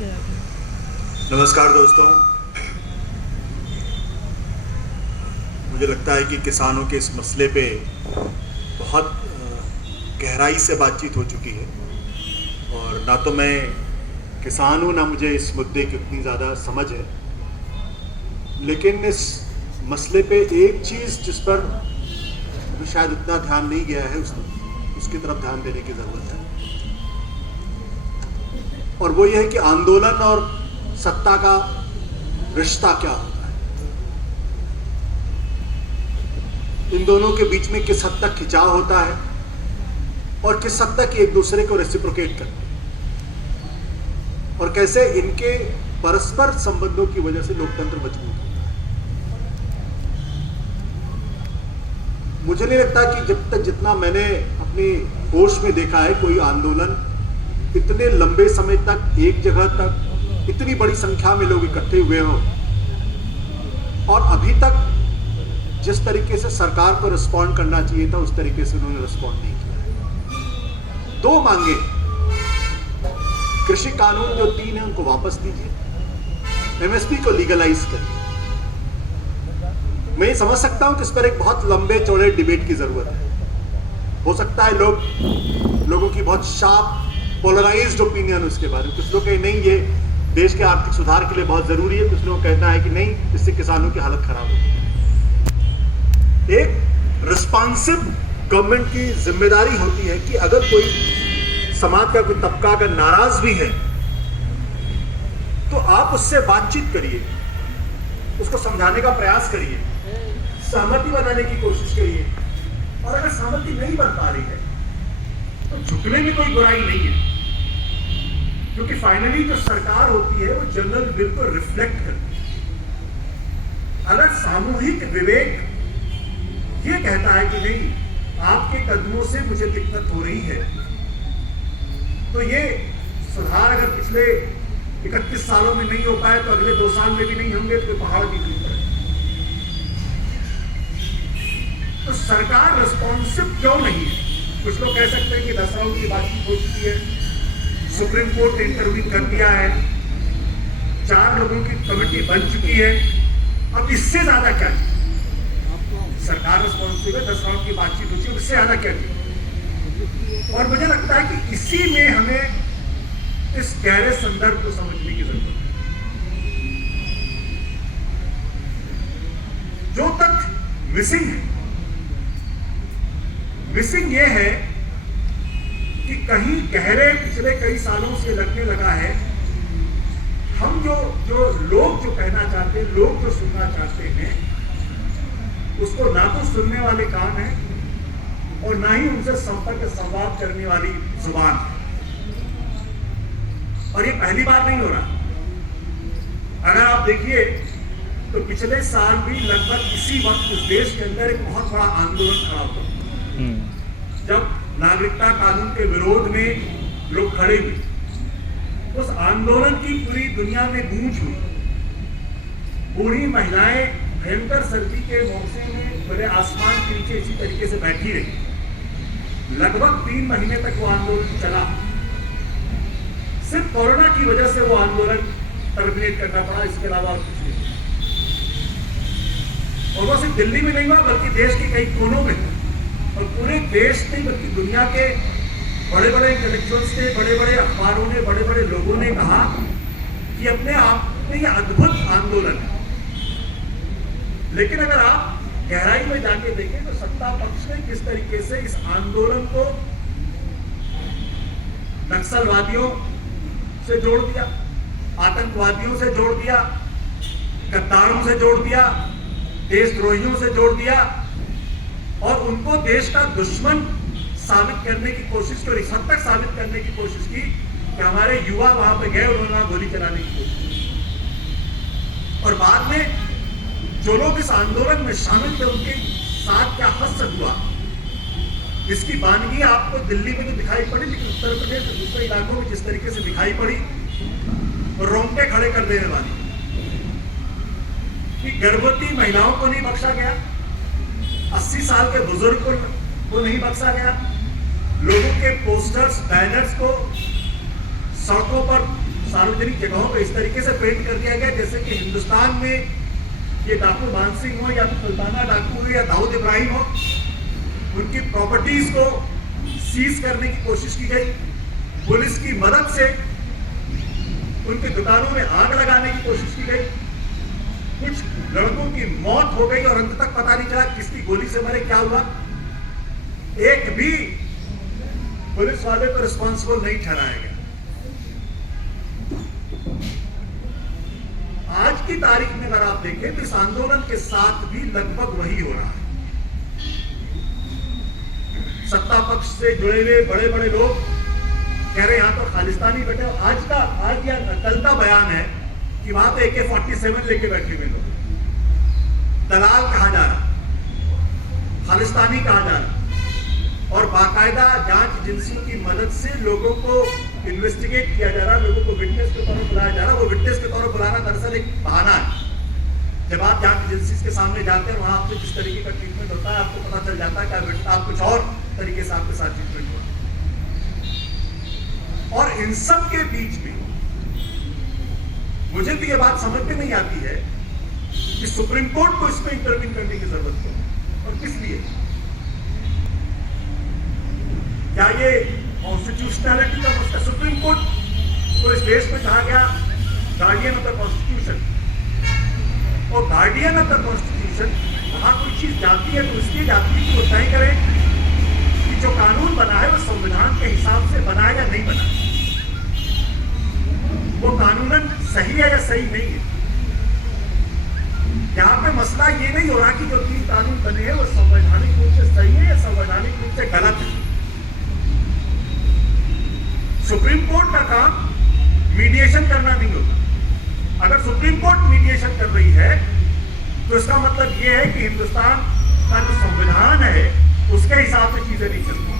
नमस्कार दोस्तों, मुझे लगता है कि किसानों के इस मसले पे बहुत गहराई से बातचीत हो चुकी है और ना तो मैं किसान हूँ ना मुझे इस मुद्दे की उतनी ज़्यादा समझ है, लेकिन इस मसले पे एक चीज़ जिस पर अभी शायद उतना ध्यान नहीं गया है उसकी तरफ ध्यान देने की ज़रूरत है और वो ये है कि आंदोलन और सत्ता का रिश्ता क्या होता है, इन दोनों के बीच में किस हद तक खिंचाव होता है और किस हद तक एक दूसरे को रेसिप्रोकेट करते हैं और कैसे इनके परस्पर संबंधों की वजह से लोकतंत्र मजबूत होता है। मुझे नहीं लगता कि जब तक जितना मैंने अपनी होश में देखा है कोई आंदोलन इतने लंबे समय तक एक जगह तक इतनी बड़ी संख्या में लोग इकट्ठे हुए हों और अभी तक जिस तरीके से सरकार को रिस्पॉन्ड करना चाहिए था उस तरीके से उन्होंने रिस्पॉन्ड नहीं किया। दो मांगे, कृषि कानून जो 3 है उनको वापस दीजिए, एमएसपी को लीगलाइज करिए। मैं ये समझ सकता हूं कि इस पर एक बहुत लंबे चौड़े डिबेट की जरूरत है। हो सकता है लोगों की बहुत शार्प पोलराइज्ड ओपिनियन उसके बारे में, कुछ लोग कहें नहीं ये देश के आर्थिक सुधार के लिए बहुत जरूरी है, कुछ लोग कहता है कि नहीं इससे किसानों की हालत खराब होगी। एक रिस्पॉन्सिव गवर्नमेंट की जिम्मेदारी होती है कि अगर कोई समाज का कोई तबका अगर नाराज भी है तो आप उससे बातचीत करिए, उसको समझाने का प्रयास करिए, सहमति बनाने की कोशिश करिए और अगर सहमति नहीं बन पा रही है तो झुकने में कोई बुराई नहीं है, क्योंकि फाइनली जो सरकार होती है वो जनरल विल को रिफ्लेक्ट करती है। अगर सामूहिक विवेक ये कहता है कि नहीं आपके कदमों से मुझे दिक्कत हो रही है, तो ये सुधार अगर पिछले 31 सालों में नहीं हो पाए तो अगले 2 साल में भी नहीं होंगे, तो पहाड़ भी नहीं पड़े। तो सरकार रिस्पॉन्सिव क्यों नहीं है? कुछ लोग कह सकते हैं कि 10 राउंड की बातचीत हो चुकी है, सुप्रीम कोर्ट ने इंटरव्यू कर दिया है, 4 लोगों की कमेटी बन चुकी है, अब इससे ज्यादा क्या चाहिए? सरकार रिस्पॉन्सिव है, 10 राउंड की बातचीत हो चुकी है, इससे ज्यादा क्या चाहिए? और मुझे लगता है कि इसी में हमें इस गहरे संदर्भ को समझने की जरूरत है। जो तक मिसिंग ये है कि कहीं गहरे पिछले कई सालों से लगने लगा है हम जो लोग जो कहना चाहते हैं, लोग जो सुनना चाहते हैं, उसको ना तो सुनने वाले कान हैं और ना ही उनसे संवाद करने वाली जुबान है। और ये पहली बार नहीं हो रहा। अगर आप देखिए तो पिछले साल भी लगभग इसी वक्त इस देश के अंदर एक बहुत बड़ा आंदोलन खड़ा हुआ जब नागरिकता कानून के विरोध में लोग खड़े हुए। उस आंदोलन की पूरी दुनिया में गूंज हुई। बूढ़ी महिलाएं भयंकर सर्दी के मौसम में बड़े आसमान के नीचे इसी तरीके से बैठी रही। लगभग 3 महीने तक वो आंदोलन चला। सिर्फ कोरोना की वजह से वो आंदोलन टर्मिनेट करना पड़ा, इसके अलावा और कुछ नहीं। और वो सिर्फ दिल्ली में नहीं हुआ बल्कि देश के कई कोनों में और पूरे देश में बल्कि दुनिया के बड़े बड़े इंटेलेक्चुअल्स ने, बड़े बड़े अखबारों ने, बड़े बड़े लोगों ने कहा कि अपने आप में ये अद्भुत आंदोलन है। लेकिन अगर आप गहराई में जाके देखें तो सत्ता पक्ष ने किस तरीके से इस आंदोलन को नक्सलवादियों से जोड़ दिया, आतंकवादियों से जोड़ दिया, गद्दारों से जोड़ दिया, देशद्रोहियों से जोड़ दिया और उनको देश का दुश्मन साबित करने की कोशिश की और इस हद तक साबित करने की कोशिश की कि हमारे युवा वहां पे गए, उन्होंने वहां गोली चलाने की कोशिश की। और बाद में जो लोग इस आंदोलन में शामिल थे उनके साथ क्या हद हुआ, इसकी वानगी आपको दिल्ली में तो दिखाई पड़ी, लेकिन उत्तर प्रदेश और दूसरे इलाकों में जिस तरीके से दिखाई पड़ी और रोंगटे खड़े कर देने वाली कि गर्भवती महिलाओं को नहीं बख्शा गया, 80 साल के बुजुर्ग को नहीं बख्शा गया, लोगों के पोस्टर्स बैनर्स को सड़कों पर सार्वजनिक जगहों को इस तरीके से पेंट कर दिया गया जैसे कि हिंदुस्तान में ये डाकू मान सिंह हो या सुल्ताना डाकू हो या दाऊद इब्राहिम हो, उनकी प्रॉपर्टीज को सीज करने की कोशिश की गई, पुलिस की मदद से उनकी दुकानों में आग लगाने की कोशिश की गई, कुछ लड़कों की मौत हो गई और अंत तक पता नहीं चला किसकी गोली से मरे, क्या हुआ। एक भी पुलिस वाले को रिस्पॉन्सिबल नहीं ठहराया गया। आज की तारीख में अगर आप देखें तो इस आंदोलन के साथ भी लगभग वही हो रहा है। सत्ता पक्ष से जुड़े हुए बड़े बड़े लोग कह रहे यहां तो खालिस्तानी बैठे। आज या कल का बयान है कि वहां पे AK-47 लेके बैठे हुए लोग, दलाल कहा जा रहा, खालिस्तानी कहा जा रहा, और बाकायदा जांच एजेंसियों की मदद से लोगों को इन्वेस्टिगेट किया जा रहा, लोगों को विटनेस के तौर पर बुलाया जा रहा। वो विटनेस के तौर पर बुलाना दरअसल एक बहाना है। जब आप जांच एजेंसी के सामने जाते हैं, वहां आपसे जिस तरीके का ट्रीटमेंट होता है आपको पता चल जाता है कि आप कुछ और तरीके से आपके साथ ट्रीटमेंट हुआ। और इन सब के बीच में मुझे तो ये बात समझ में नहीं आती है कि सुप्रीम कोर्ट को इसमें इंटरवीन करने की जरूरत है और किस लिए। क्या ये कॉन्स्टिट्यूशनैलिटी का मसला? सुप्रीम कोर्ट को इस देश में कहा गया गार्डियन ऑफ द कॉन्स्टिट्यूशन, और गार्डियन ऑफ द कॉन्स्टिट्यूशन वहां कोई चीज जाती है तो इसलिए जाती है कि वो तय करे कि जो कानून बना है वो संविधान के हिसाब से बना है या नहीं बना, वो कानूनन सही है या सही नहीं है। यहाँ पे मसला ये नहीं हो रहा कि जो 3 कानून बने हैं वो संवैधानिक रूप से सही है या संवैधानिक रूप से गलत है। सुप्रीम कोर्ट का काम मीडिएशन करना नहीं होता। अगर सुप्रीम कोर्ट मीडिएशन कर रही है तो इसका मतलब यह है कि हिंदुस्तान का जो संविधान है उसके हिसाब से चीजें नहीं चलती।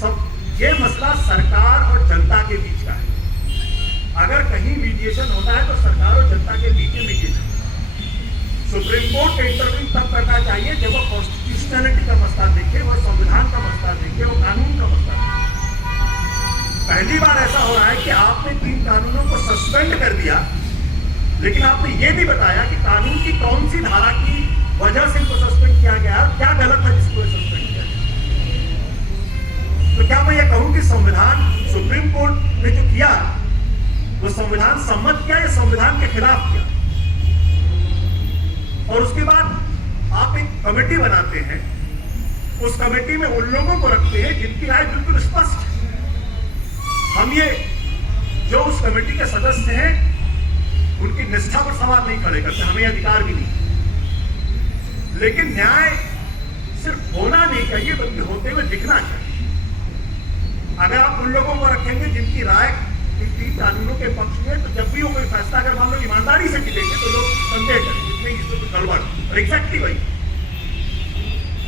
सब ये मसला सरकार और जनता के बीच का है। अगर कहीं मीडिएशन होता है तो सरकार और जनता के बीच में मीडिएशन। सुप्रीम कोर्ट का इंटरव्यू तब करना चाहिए जब वो कॉन्स्टिट्यूशनलिटी का मसला देखे, वो संविधान का मसला देखे, वो कानून का मसला देखे। पहली बार ऐसा हो रहा है कि आपने 3 कानूनों को सस्पेंड कर दिया, लेकिन आपने ये भी बताया कि कानून की कौन सी धारा की वजह से इनको सस्पेंड किया गया, क्या गलत है जिसको सस्पेंड किया गया। तो क्या मैं ये कहूं कि संविधान सुप्रीम कोर्ट ने जो किया वो संविधान सम्मत किया या संविधान के खिलाफ किया? और उसके बाद आप एक कमेटी बनाते हैं, उस कमेटी में उन लोगों को रखते हैं जिनकी राय बिल्कुल स्पष्ट है। हम ये जो उस कमेटी के सदस्य हैं उनकी निष्ठा पर सवाल नहीं खड़े करते, हमें अधिकार भी नहीं। लेकिन न्याय सिर्फ होना नहीं चाहिए बल्कि होते हुए दिखना चाहिए। अगर आप उन लोगों को रखेंगे जिनकी राय इन 3 कानूनों के पक्ष में, तो जब भी वो कोई फैसला अगर मान लो ईमानदारी से मिलेंगे तो लोग संदेह करेंगे इसमें तो गड़बड़, और एग्जैक्टली वही।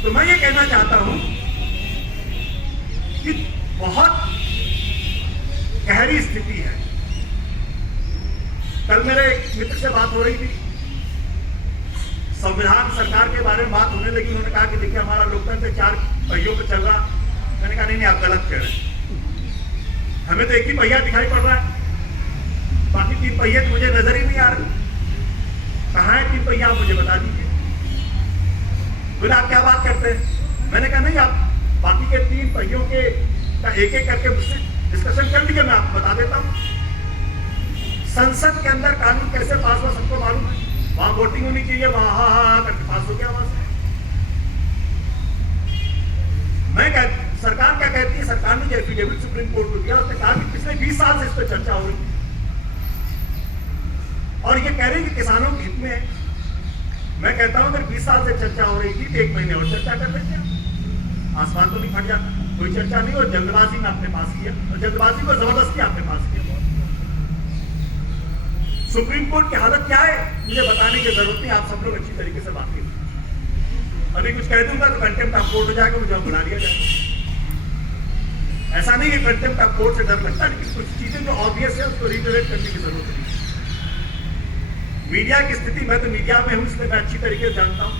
तो मैं ये कहना चाहता हूं कि बहुत गहरी स्थिति है। कल मेरे एक मित्र से बात हो रही थी, संविधान सरकार के बारे में बात होने लगी। उन्होंने कहा कि देखिए हमारा लोकतंत्र 4 पहियों पर चल रहा। मैंने कहा नहीं आप गलत कह रहे हैं, हमें तो एक ही पहिया दिखाई पड़ रहा है, बाकी 3 पहिए तो मुझे नजर ही नहीं आ रहे। कहाँ है 3 पहिया, आप मुझे बता दीजिए। बोले आप क्या बात करते हैं? मैंने कहा नहीं, आप बाकी के 3 पहियों के का एक करके मुझसे डिस्कशन कर लीजिए, मैं आपको बता देता हूँ। संसद के अंदर कानून कैसे पास हुआ सबको मालूम है। वहां वोटिंग होनी चाहिए, वहां हाँ करके पास हो गया वहां से। सरकार क्या कहती है? सरकार ने जो एफिडेविट सुप्रीम कोर्ट को दिया उसने कहा कि पिछले 20 साल से इस पर चर्चा हो रही है और ये कह रहे हैं कि किसानों के हित में है। मैं कहता हूं अगर 20 साल से चर्चा हो रही थी तो 1 महीने और चर्चा कर लेते हैं, आसमान तो नहीं फट जाता। कोई चर्चा नहीं, और जल्दबाजी में आपने पास किया, और जल्दबाजी को जबरदस्ती आपने पास किया। सुप्रीम कोर्ट की हालत क्या है मुझे बताने की जरूरत नहीं, आप सब लोग अच्छी तरीके से बात कीजिए। अभी कुछ कह दूंगा तो कंटेम्प्ट ऑफ कोर्ट हो जाएगा, मुझे बुला लिया जाएगा। ऐसा नहीं कि कंटेम्प्ट ऑफ कोर्ट से डर लगता, लेकिन कुछ चीजें जो ऑब्वियस है उसको रिटरेट करने की जरूरत है। मीडिया की स्थिति, मैं तो मीडिया में हूं इसलिए मैं अच्छी तरीके से जानता हूं।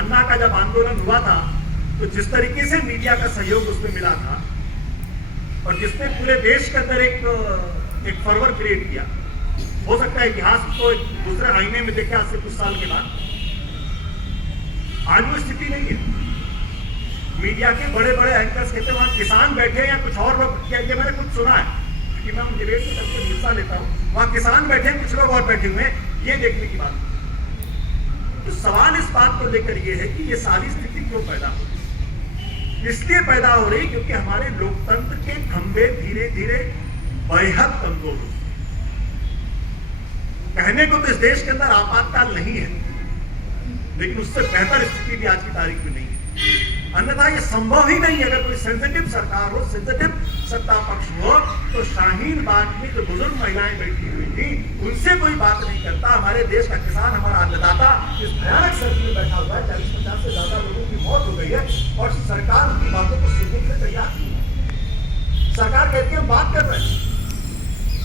अन्ना का जब आंदोलन हुआ था तो जिस तरीके से मीडिया का सहयोग उसमें मिला था, और जिसने पूरे देश के अंदर एक फर्वर क्रिएट किया। हो सकता है इतिहास को एक दूसरे आईने में देखे आज से कुछ साल के बाद। आज वो स्थिति नहीं है। मीडिया के बड़े बड़े एंकर्स कहते हैं वहां किसान बैठे या कुछ और लोग, ये मैंने कुछ सुना है क्योंकि मैं डिबेट में सबसे हिस्सा लेता हूं, वहां किसान बैठे हैं, कुछ लोग और बैठे हुए हैं, ये देखने की बात। तो सवाल इस बात को लेकर ये है कि ये सारी स्थिति क्यों पैदा हो रही? इसलिए पैदा हो रही क्योंकि हमारे लोकतंत्र के खंभे धीरे धीरे बेहद कमजोर हो। कहने को तो इस देश के अंदर आपातकाल नहीं है, लेकिन उससे बेहतर स्थिति भी आज की तारीख में नहीं है। अन्यथा ये संभव ही नहीं है। अगर कोई सेंसिटिव सरकार हो, सेंसिटिव सत्ता पक्ष हो, तो शाहीन बाग में जो बुजुर्ग महिलाएं बैठी हुई थी उनसे कोई बात नहीं करता। हमारे देश का किसान, हमारा अन्नदाता इस भयानक सर्दी में बैठा हुआ है, 40-50 से ज्यादा लोगों की मौत हो गई है और सरकार उनकी बातों को सुनने के लिए तैयार नहीं है। सरकार कहती है हम बात कर रहे हैं,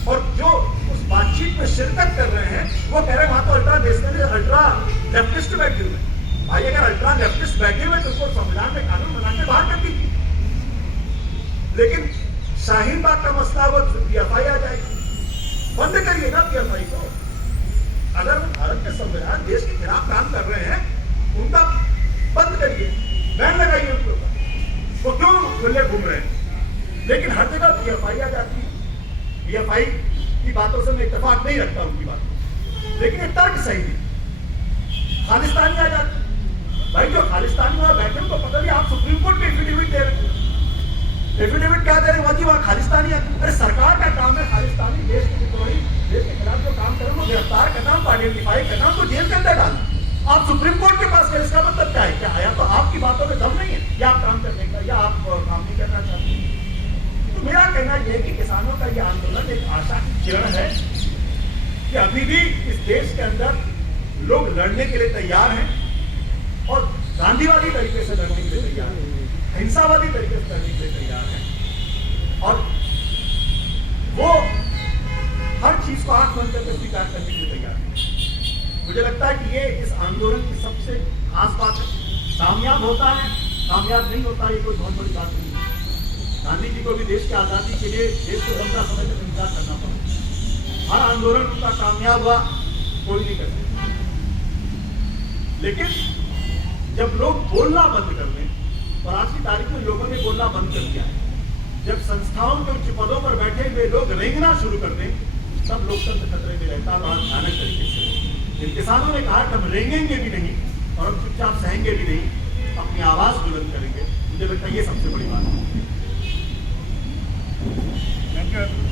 और जो उस बातचीत में शिरकत कर रहे हैं वो कह रहे हैं वहां तो अल्ट्रा नेशनलिस्ट, अल्ट्रा लेफ्टिस्ट बैठे हुए। भाई अगर अल्ट्रा लेफ्टिस्ट बैठे हुए तो उसको संविधान में कानून बना के बाहर कर दीजिए। लेकिन शाहीन बाग का मसला वो पीएफआई आ जाएगी, बंद करिए ना पीएफआई को। अगर वो भारत के संविधान देश के खिलाफ काम कर रहे हैं उनका बंद करिए, बैन लगाइए उनके ऊपर। वो क्यों खुले घूम रहे हैं? लेकिन हर जगह पीएफआई आ जाती है। पीएफआई की बातों से मैं इत्तेफाक नहीं रखता उनकी बात, लेकिन ये तर्क सही है। खालिस्तानी आ जाती, भाई जो खालिस्तानी वहां बैठे उनको पकड़िए। आप सुप्रीम कोर्ट में एफिडेविट दे रहे हैं, एफिडेविट क्या दे रहे हैं? वहां खालिस्तानी है। अरे सरकार का काम है खालिस्तानी देश के विद्रोही, देश के खिलाफ जो काम कर रहे हैं वो गिरफ्तार करना, उनको आइडेंटिफाई करना, उनको जेल के अंदर डालना। आप सुप्रीम कोर्ट के पास गए, इसका मतलब क्या है? क्या आया तो आपकी बातों में दम नहीं है, या आप काम करने का, या आप काम नहीं करना चाहते हैं। तो मेरा कहना यह है कि किसानों का यह आंदोलन एक आशा की किरण है कि अभी भी इस देश के अंदर लोग लड़ने के लिए तैयार हैं, और गांधीवादी तरीके से लड़ने के लिए तैयार है, हिंसावादी तरीके से लड़ने के लिए तैयार है, और वो हर चीज को आंख बंद करके स्वीकार करने के लिए तैयार है। मुझे लगता है कि ये इस आंदोलन की सबसे खास बात है। कामयाब होता है, कामयाब नहीं होता, ये कोई बहुत बड़ी बात नहीं है। गांधी जी को भी देश की आजादी के लिए देश को लंबा समय तक इंतजार करना पड़ा। हर आंदोलन उनका कामयाब हुआ कोई नहीं कर सकता, लेकिन जब लोग बोलना बंद कर दें, और आज की तारीख में लोगों ने बोलना बंद कर दिया है, जब संस्थाओं के उच्च पदों पर बैठे हुए लोग रेंगना शुरू कर दें, तब लोकतंत्र खतरे में रहता है। बड़ा भयानक तरीके से किसानों ने कहा कि हम रेंगेंगे भी नहीं और हम चुपचाप सहेंगे भी नहीं, अपनी आवाज बुलंद करेंगे। मुझे लगता है ये सबसे बड़ी बात है।